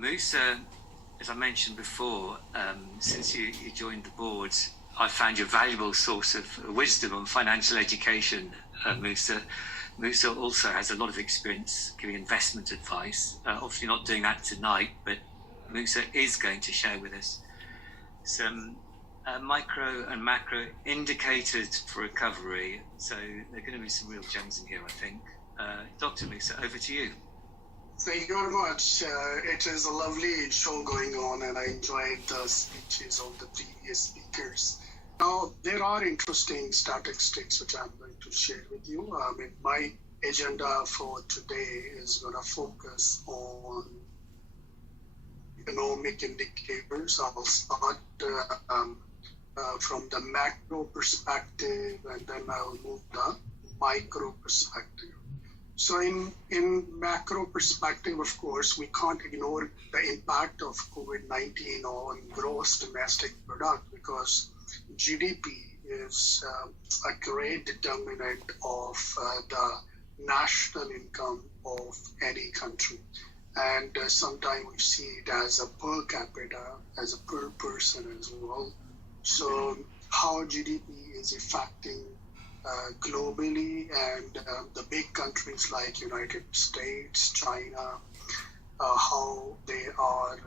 Musa, as I mentioned before, since you joined the board, I found you a valuable source of wisdom on financial education, Musa. Musa also has a lot of experience giving investment advice. Obviously not doing that tonight, but Musa is going to share with us some micro and macro indicators for recovery. So there are going to be some real gems in here, I think. Dr. Musa, over to you. Thank you very much. It is a lovely show going on, and I enjoyed the speeches of the previous speakers. Now, there are interesting statistics which I'm going to share with you. My agenda for today is going to focus on economic indicators. I'll start from the macro perspective, and then I'll move the micro perspective. So in macro perspective, of course, we can't ignore the impact of COVID-19 on gross domestic product, because GDP is a great determinant of the national income of any country. And sometimes we see it as a per capita, as a per person as well. So how GDP is affecting globally, and the big countries like United States, China, how they are,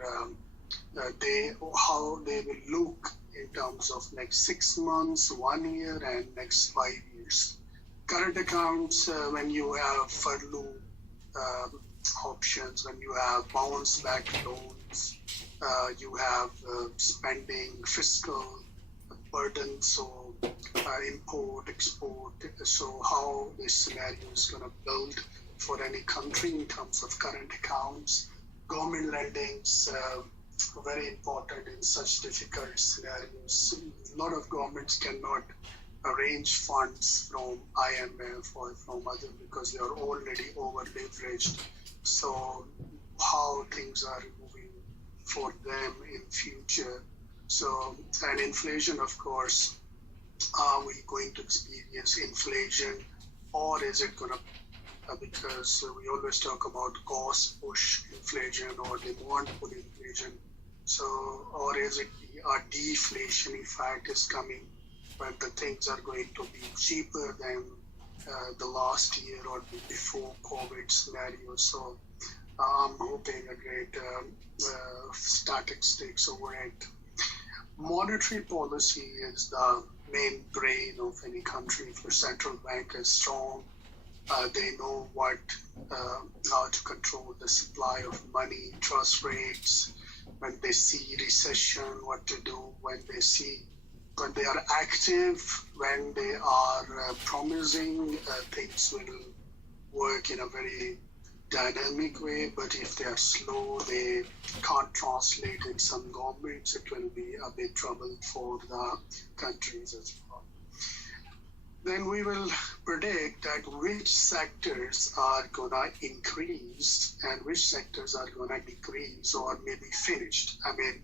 how they will look in terms of next 6 months, 1 year, and next 5 years. Current accounts, when you have furlough options, when you have bounce back loans, you have spending, fiscal burden, so import, export. So how this scenario is going to build for any country in terms of current accounts. Government lendings, very important in such difficult scenarios. A lot of governments cannot arrange funds from IMF or from others because they are already over leveraged. So how things are moving for them in future. So, and inflation, of course, are we going to experience inflation, or is it going to, because we always talk about cost push inflation or demand pull inflation. So, or is it a deflation effect is coming when the things are going to be cheaper than the last year or before COVID scenario. So I'm hoping a great statistics over it. Monetary policy is the main brain of any country. If your central bank is strong, they know what, how to control the supply of money, interest rates, when they see recession, what to do, when they are active, when they are promising, things will work in a very dynamic way, but if they are slow, they can't translate in some governments, it will be a big trouble for the countries as well. Then we will predict that which sectors are gonna increase and which sectors are gonna decrease or maybe finished. I mean,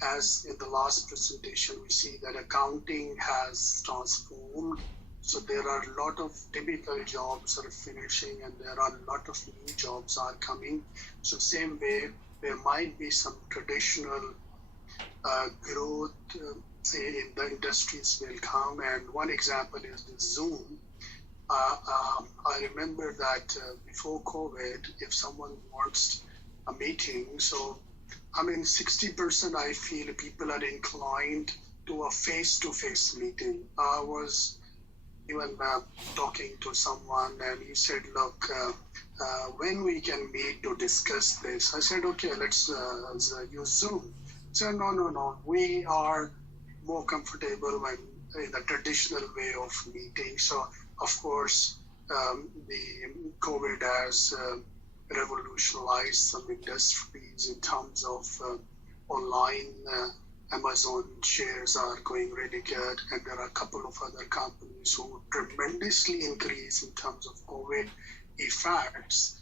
as in the last presentation, we see that accounting has transformed. So there are a lot of typical jobs are finishing, and there are a lot of new jobs are coming. So same way, there might be some traditional growth in the industries will come. And one example is the Zoom. I remember that before COVID, if someone wants a meeting, so I mean, 60% I feel people are inclined to a face-to-face meeting. I was even talking to someone, and he said, look, when we can meet to discuss this. I said, okay, let's use Zoom. He said, no, we are more comfortable when in the traditional way of meeting. So, of course, the COVID has revolutionized some industries in terms of online. Amazon shares are going really good, and there are a couple of other companies who tremendously increase in terms of COVID effects,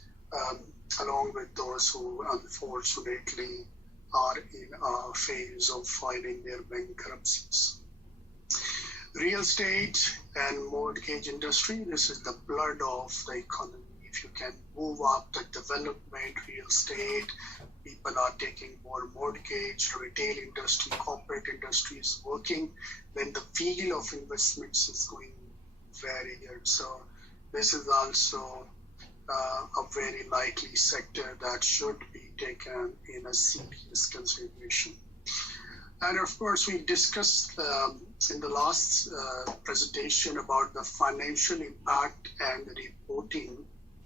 along with those who unfortunately are in a phase of filing their bankruptcies. Real estate and mortgage industry, this is the blood of the economy. If you can move up the development, real estate, people people are taking more mortgage, retail industry, corporate industry is working, then the field of investments is going very good. So this is also a very likely sector that should be taken in a serious consideration. And of course, we discussed in the last presentation about the financial impact and the reporting,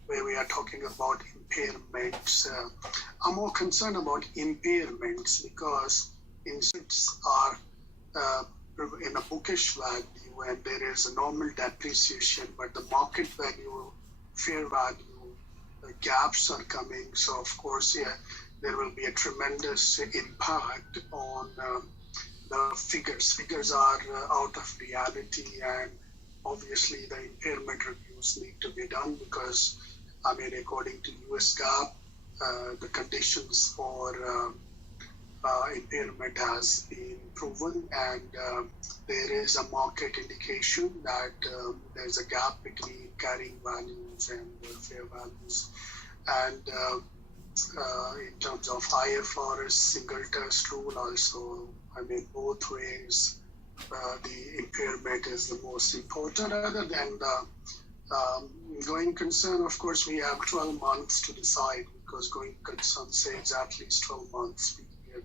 where we are talking about impairments. I'm more concerned about impairments because investments are in a bookish value and there is a normal depreciation, but the market value, fair value gaps are coming. So of course, there will be a tremendous impact on the figures. Figures are out of reality, and obviously the impairment reviews need to be done because, according to US GAAP, the conditions for impairment has been proven, and there is a market indication that there's a gap between carrying values and fair values. And in terms of IFRS single test rule also, both ways, the impairment is the most important. Other than the going concern, of course, we have 12 months to decide, because going concern says at least 12 months period.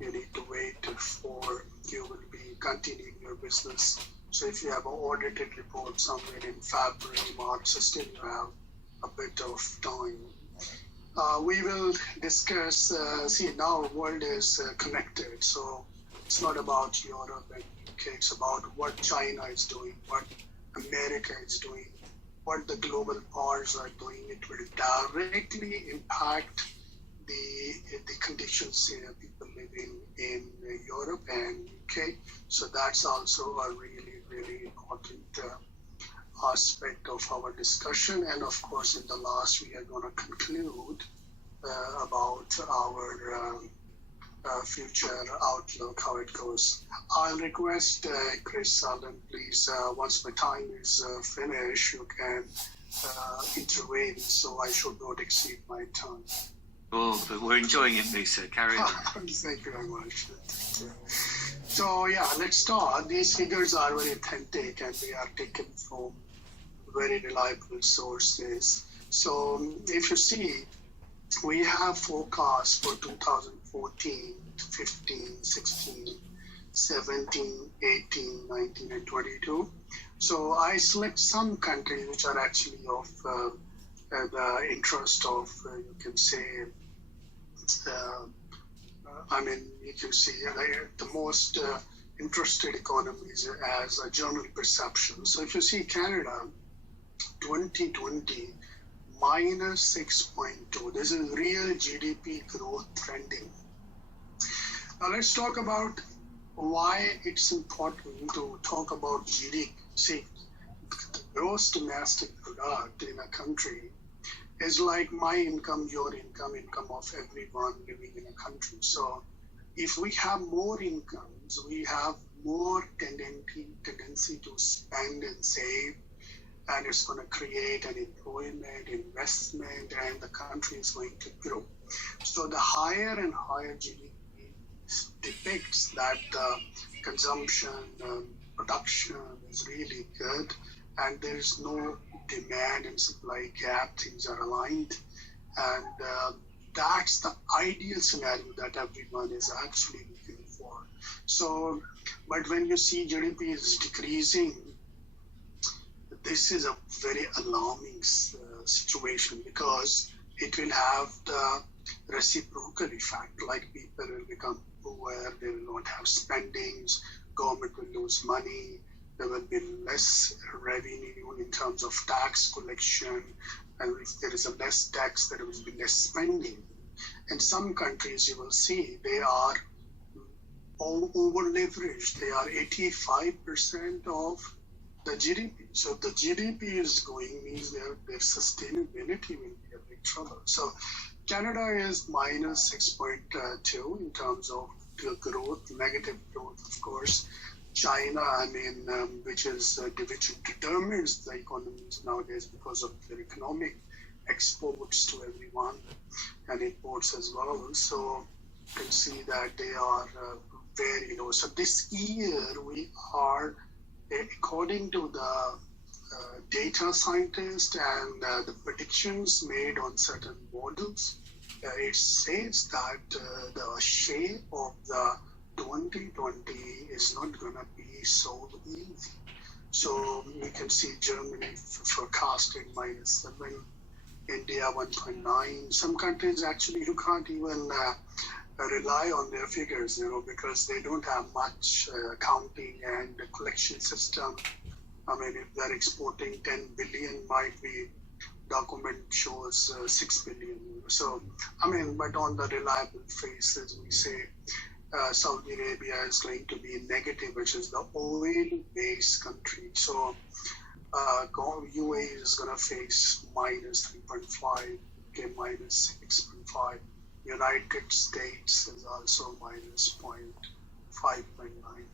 You need to wait for you will be continuing your business. So if you have an audited report somewhere in February, March, so still you have a bit of time. We will discuss, now the world is connected, so it's not about Europe and UK, it's about what China is doing, what America is doing, what the global powers are doing. It will directly impact the conditions people living in Europe and UK. So that's also a really, really important aspect of our discussion. And of course, in the last, we are going to conclude about our future outlook, how it goes. I'll request Chris Allen, please, once my time is finished, you can intervene, so I should not exceed my time. Oh, but we're enjoying it, Musa. Carry on. Thank you very much. So let's start. These figures are very authentic and they are taken from very reliable sources. So if you see, we have forecasts for 2014, 15, 16, 17, 18, 19, and 22. So I select some countries which are actually of the interest of, you can say, you can see the most interested economies as a general perception. So if you see Canada, 2020, minus 6.2. This is real GDP growth trending. Now let's talk about why it's important to talk about GDP. See, the gross domestic product in a country is like my income, your income, income of everyone living in a country. So if we have more incomes, we have more tendency to spend and save, and it's going to create an employment, investment, and the country is going to grow. So the higher and higher GDP depicts that consumption, production is really good, and there's no demand and supply gap, things are aligned. And that's the ideal scenario that everyone is actually looking for. So, but when you see GDP is decreasing, this is a very alarming situation, because it will have the reciprocal effect, like people will become poor, they will not have spendings, government will lose money, there will be less revenue in terms of tax collection, and if there is a less tax, there will be less spending. In some countries, you will see they are over leveraged. They are 85% of the GDP. So the GDP is going, means their sustainability will be a big trouble. So Canada is minus 6.2 in terms of growth, negative growth, of course. China, which determines the economies nowadays because of their economic exports to everyone and imports as well. So you can see that they are very low. So this year we are, according to the data scientists and the predictions made on certain models, it says that the shape of the 2020 is not going to be so easy. So you can see Germany forecasted -7, India 1.9. Some countries actually you can't even rely on their figures, because they don't have much accounting and collection system. I mean, if they're exporting 10 billion, might be document shows 6 billion. So, I mean, but on the reliable faces, we say Saudi Arabia is going to be negative, which is the oil-based country. So, UAE is going to face -3.5, okay, -6.5. United States is also -5.9.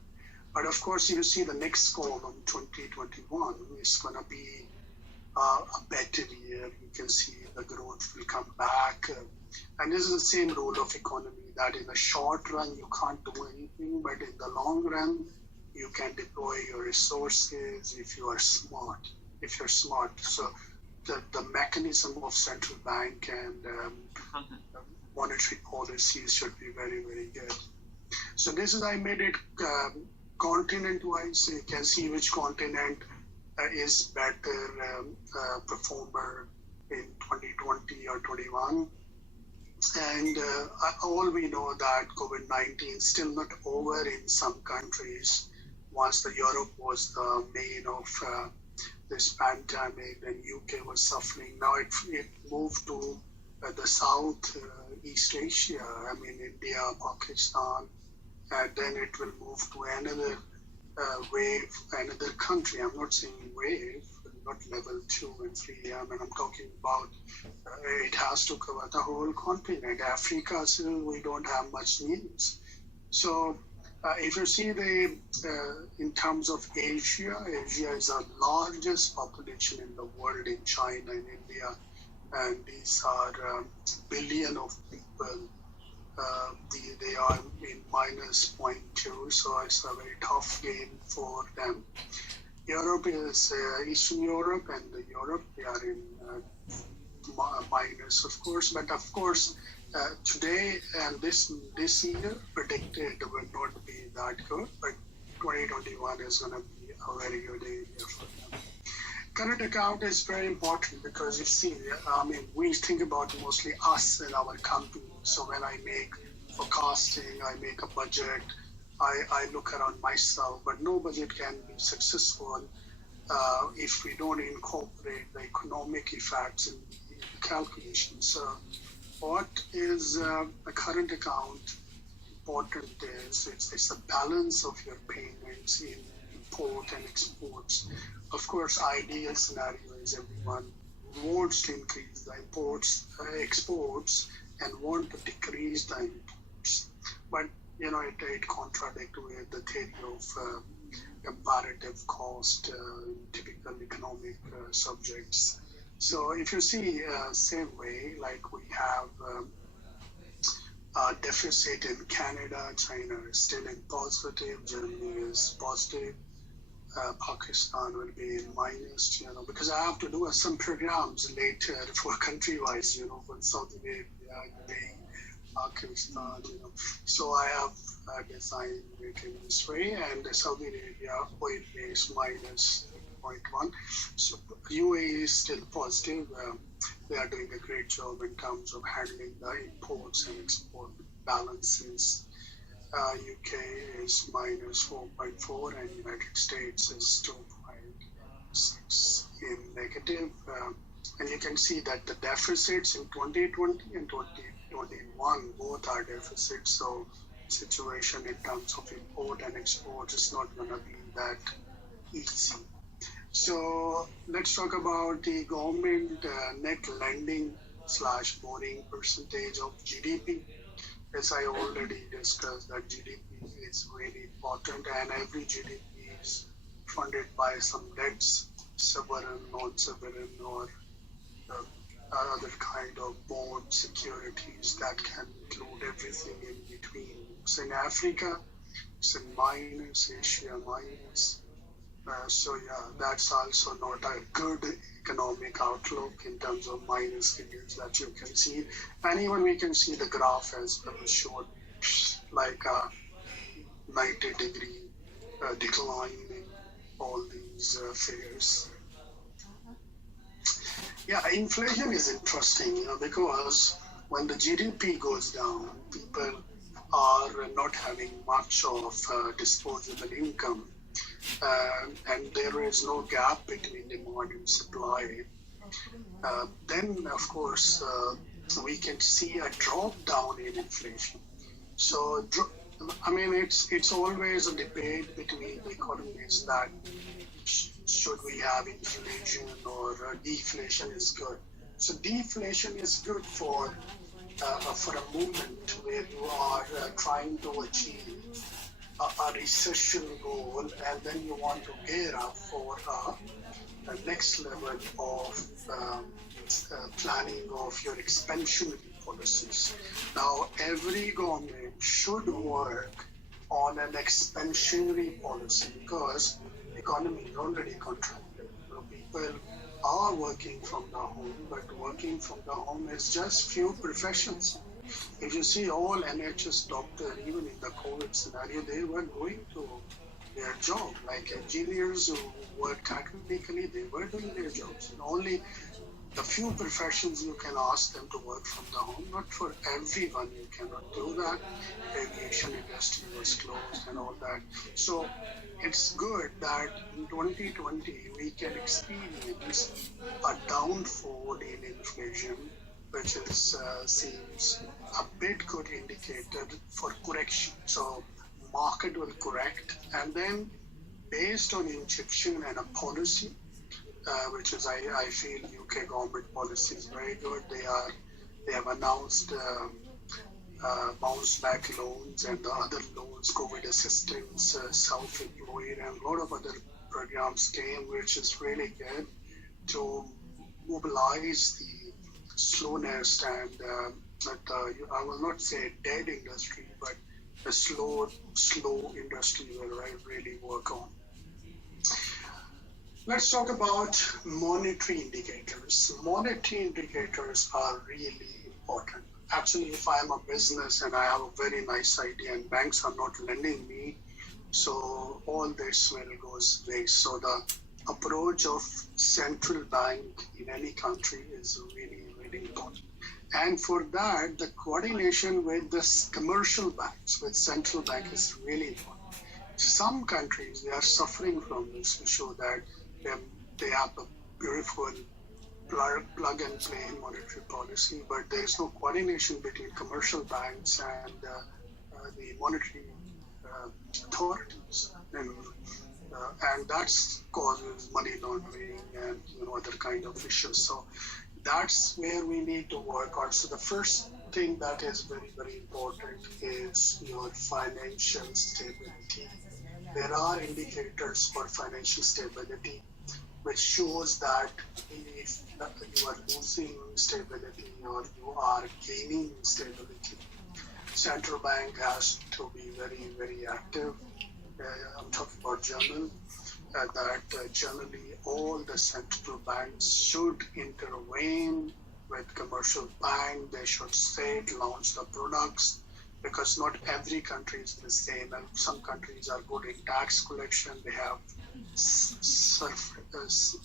But of course, you see the next column, 2021, is going to be a better year. You can see the growth will come back. And this is the same rule of economy, that in the short run, you can't do anything, but in the long run, you can deploy your resources if you are smart. So the mechanism of central bank and monetary policies should be very, very good. So this is, I made it continent-wise. So you can see which continent is better performer in 2020 or 21. And all we know that COVID-19 is still not over in some countries. Once the Europe was the main of this pandemic, and UK was suffering. Now it moved to the South East Asia, I mean India, Pakistan, and then it will move to another wave, another country. I'm not saying wave, not level 2 and 3. I mean, I'm talking about it has to cover the whole continent. Africa, still we don't have much news. So if you see in terms of Asia is the largest population in the world in China and India. And these are billion of people. They are in -0.2, so it's a very tough game for them. Europe is Eastern Europe and Europe, they are in minus, of course. But of course, today and this year predicted will not be that good, but 2021 is going to be a very good area for them. Current account is very important because you see, I mean, we think about mostly us and our company. So when I make forecasting, I make a budget, I look around myself, but no budget can be successful if we don't incorporate the economic effects in the calculation. So what is a current account important is it's the balance of your payments in import and exports. Of course, ideal scenario is everyone wants to increase the exports and want to decrease the imports. But it contradicts with the theory of comparative cost, typical economic subjects. So if you see same way, like we have a deficit in Canada, China is still in positive, Germany is positive, Pakistan will be in minus, because I have to do some programs later for country-wise, for Saudi Arabia, Pakistan, So I have designed it in this way, and Saudi Arabia oil base -0.1. So UAE is still positive. They are doing a great job in terms of handling the imports and export balances. UK is -4.4 and United States is 2.6 in negative. And you can see that the deficits in 2020 and 2021 both are deficits. So situation in terms of import and export is not going to be that easy. So let's talk about the government net lending / borrowing percentage of GDP. As I already discussed, that GDP is really important, and every GDP is funded by some debts, sovereign, non-sovereign, or other kind of bond securities that can include everything in between. So in Africa, it's in minus, Asia minus. So yeah, that's also not a good economic outlook in terms of minus figures that you can see. And even we can see the graph as well showed like a 90-degree decline in all these figures. Yeah, inflation is interesting, because when the GDP goes down, people are not having much of disposable income, and there is no gap between demand and supply. Then, of course, we can see a drop down in inflation. So, I mean, it's always a debate between the economists that should we have inflation or deflation is good. So deflation is good for a moment where you are trying to achieve a recession goal, and then you want to gear up for a next level of planning of your expansionary policies. Now, every government should work on an expansionary policy because economy is already contracted. People are working from the home, but working from the home is just few professions. If you see all NHS doctors, even in the COVID scenario, they were going to their job. Like engineers who work technically, they were doing their jobs. And only the few professions you can ask them to work from the home. Not for everyone, you cannot do that. Aviation industry was closed and all that. So it's good that in 2020 we can experience a downfall in inflation, which is seems a bit good indicator for correction. So market will correct, and then based on injection and a policy, which is I feel UK government policy is very good. They have announced bounce back loans and the other loans, COVID assistance, self-employed, and a lot of other programs came, which is really good to mobilize the slowness and I will not say dead industry, but a slow industry will really work on. Let's talk about monetary indicators. Monetary indicators are really important. Actually, if I am a business and I have a very nice idea and banks are not lending me, so all this will goes waste. So the approach of central bank in any country is really, really important. And for that, the coordination with the commercial banks, with central bank is really important. Some countries, they are suffering from this to show that they have a beautiful plug and play monetary policy, but there is no coordination between commercial banks and the monetary authorities, and that causes money laundering and other kind of issues. So that's where we need to work on. So the first thing that is very, very important is your financial stability. There are indicators for financial stability which shows that if you are losing stability or you are gaining stability, central bank has to be very, very active. I'm talking about German, that generally all the central banks should intervene with commercial bank. They should launch the products, because not every country is the same, and some countries are good in tax collection. They have surplus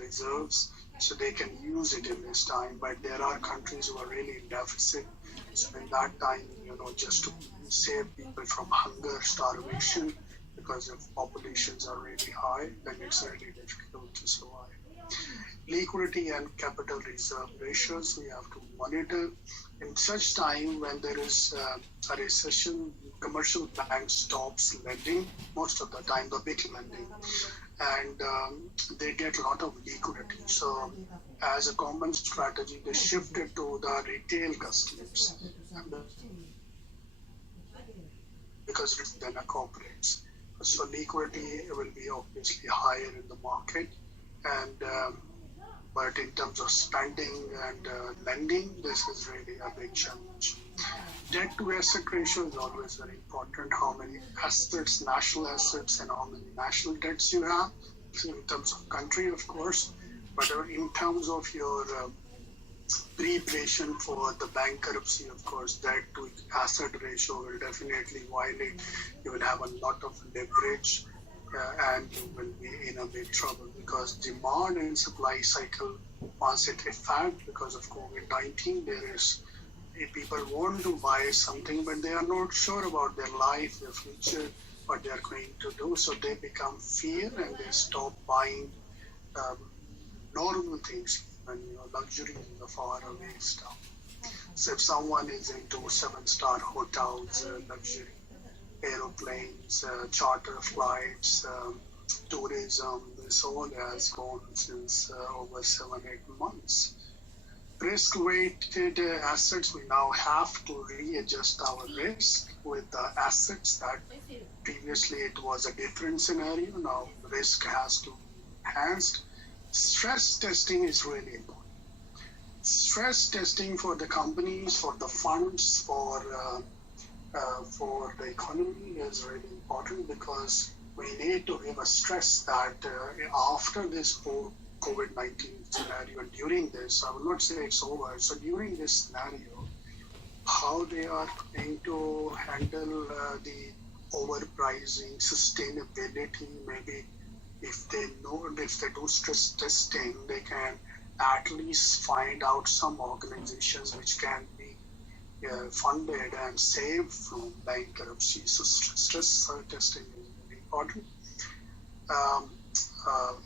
reserves, so they can use it in this time. But there are countries who are really in deficit. So in that time, just to save people from hunger, starvation, because if populations are really high, then it's really difficult to survive. Liquidity and capital reserve ratios we have to monitor. In such time when there is a recession, commercial banks stops lending most of the time, the big lending, and they get a lot of liquidity. So as a common strategy, they shifted to the retail customers because it's then a corporates. So liquidity will be obviously higher in the market, and But in terms of spending and lending, this is really a big challenge. Debt to asset ratio is always very important. How many assets, national assets, and how many national debts you have. So in terms of country, of course, but in terms of your preparation for the bankruptcy, of course, debt to asset ratio will definitely violate. You will have a lot of leverage and you will be in a big trouble because demand and supply cycle, once it effect because of COVID-19, there is people want to buy something, but they are not sure about their life, their future, what they are going to do. So they become fear and they stop buying normal things and luxury in the far away stuff. So if someone is into 7-star hotels, luxury aeroplanes, charter flights, tourism, this all has gone since over 7-8 months. Risk-weighted assets, we now have to readjust our risk with the assets that previously it was a different scenario. Now risk has to be enhanced. Stress testing is really important. Stress testing for the companies, for the funds, for the economy is really important because we need to give a stress that after this whole COVID-19 scenario, during this, I will not say it's over, so during this scenario, how they are going to handle the overpricing, sustainability, maybe if they do stress testing, they can at least find out some organizations which can be funded and saved from bankruptcy. So stress testing is very important.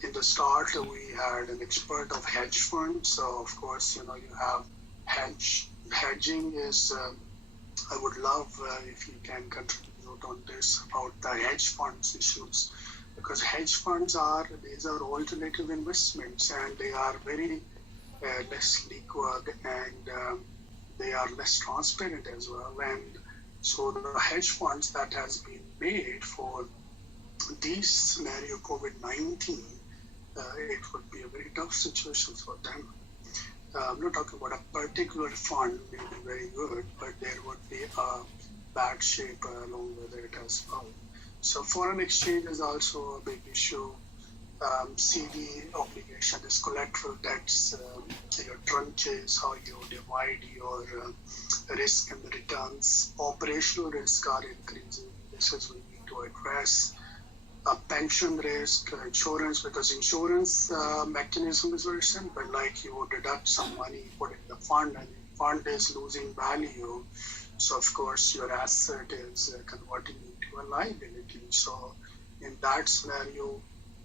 In the start, we had an expert of hedge funds. So of course, you have hedging is, I would love if you can contribute on this about the hedge funds issues, because hedge funds these are alternative investments and they are very less liquid and they are less transparent as well. And so the hedge funds that has been made for this scenario, COVID-19, it would be a very tough situation for them. I'm not talking about a particular fund being very good, but there would be a bad shape along with it as well. So foreign exchange is also a big issue. CD obligation is collateral debts, your tranches, how you divide your risk and the returns. Operational risk are increasing. This is we need to address. Pension risk, insurance, because insurance mechanism is very simple. Like you deduct some money, put in the fund, and the fund is losing value. So of course your asset is converting into a liability. So in that scenario,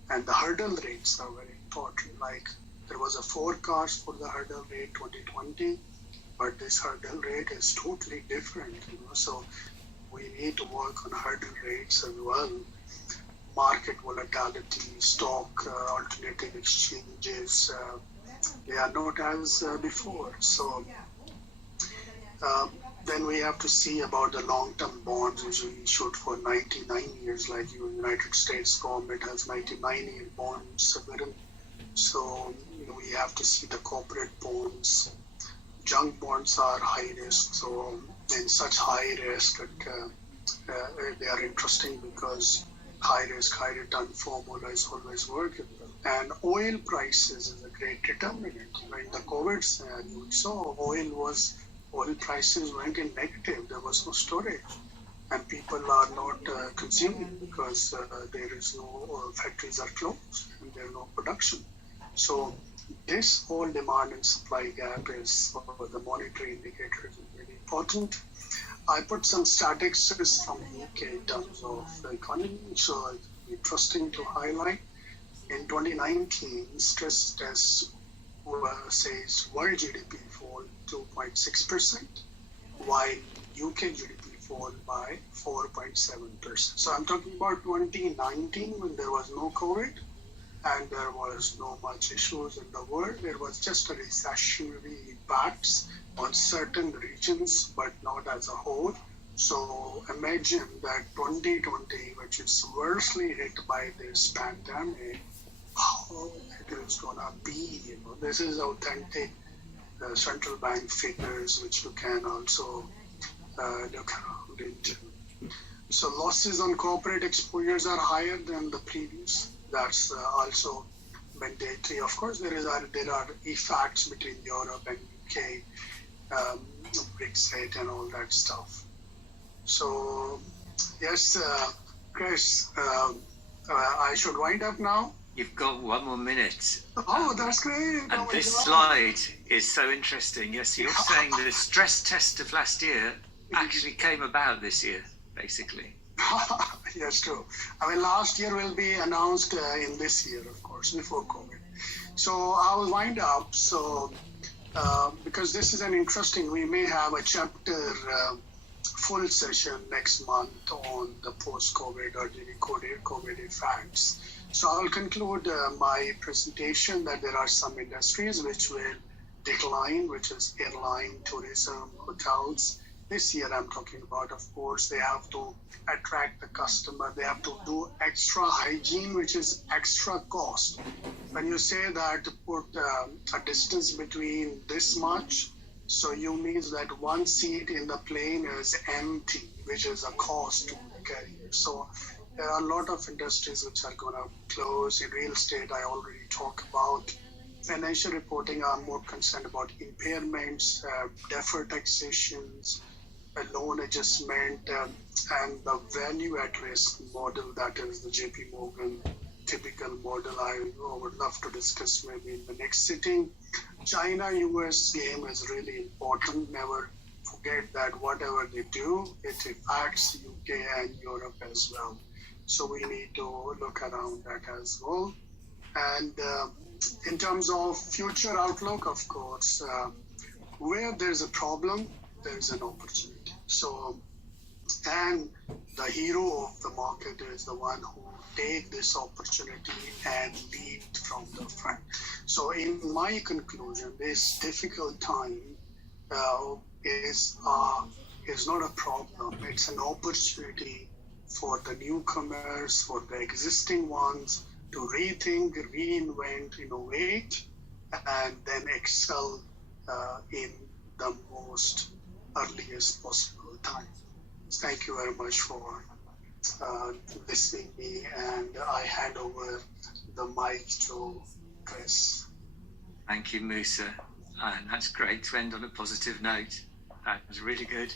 and the hurdle rates are very important. Like there was a forecast for the hurdle rate 2020, but this hurdle rate is totally different. So we need to work on hurdle rates as well. Market volatility, stock, alternative exchanges, they are not as before. So then we have to see about the long-term bonds which we issued for 99 years, like United States government has 99-year bonds. So we have to see the corporate bonds. Junk bonds are high risk, so in such high risk, they are interesting because high risk, high return formula is always workable. And oil prices is a great determinant. In the COVID scenario, we saw oil prices went in negative. There was no storage. And people are not consuming because there is no, factories are closed and there is no production. So this whole demand and supply gap is for the monetary indicators is really important. I put some statistics from the UK in terms of the economy, so it's interesting to highlight. In 2019, stress test says world GDP fall 2.6%, while UK GDP fall by 4.7%. So I'm talking about 2019 when there was no COVID and there was no much issues in the world. There was just a recessionary impacts on certain regions, but not as a whole. So imagine that 2020, which is worstly hit by this pandemic, how it is gonna be. This is authentic central bank figures which you can also look around into. So losses on corporate exposures are higher than the previous. That's also mandatory. Of course, there are effects between Europe and UK, Brexit and all that stuff. So yes, Chris, I should wind up now. You've got 1 more minute. Oh, that's great. And this slide is so interesting. Yes, you're saying the stress test of last year actually came about this year, basically. Yes, true. I mean, last year will be announced in this year, of course, before COVID. So I'll wind up. So because this is an interesting, we may have a chapter full session next month on the post-COVID or during COVID effects. So I'll conclude my presentation that there are some industries which will decline, which is airline, tourism, hotels. This year I'm talking about, of course, they have to attract the customer. They have to do extra hygiene, which is extra cost. When you say that to put a distance between this much, so you means that one seat in the plane is empty, which is a cost to the carrier. So there are a lot of industries which are going to close. In real estate, I already talked about. Financial reporting, I'm more concerned about impairments, deferred taxations, loan adjustment, and the value at risk model, that is the JP Morgan typical model. I would love to discuss maybe in the next sitting. China-US game is really important. Never forget that whatever they do, it affects UK and Europe as well. So we need to look around that as well. And in terms of future outlook, of course, where there's a problem, there's an opportunity. So, and the hero of the market is the one who take this opportunity and lead from the front. So in my conclusion, this difficult time is not a problem. It's an opportunity for the newcomers, for the existing ones to rethink, reinvent, innovate, and then excel in the most earliest possible time. Thank you very much for listening to me, and I hand over the mic to Chris. Thank you, Musa. And that's great to end on a positive note. That was really good.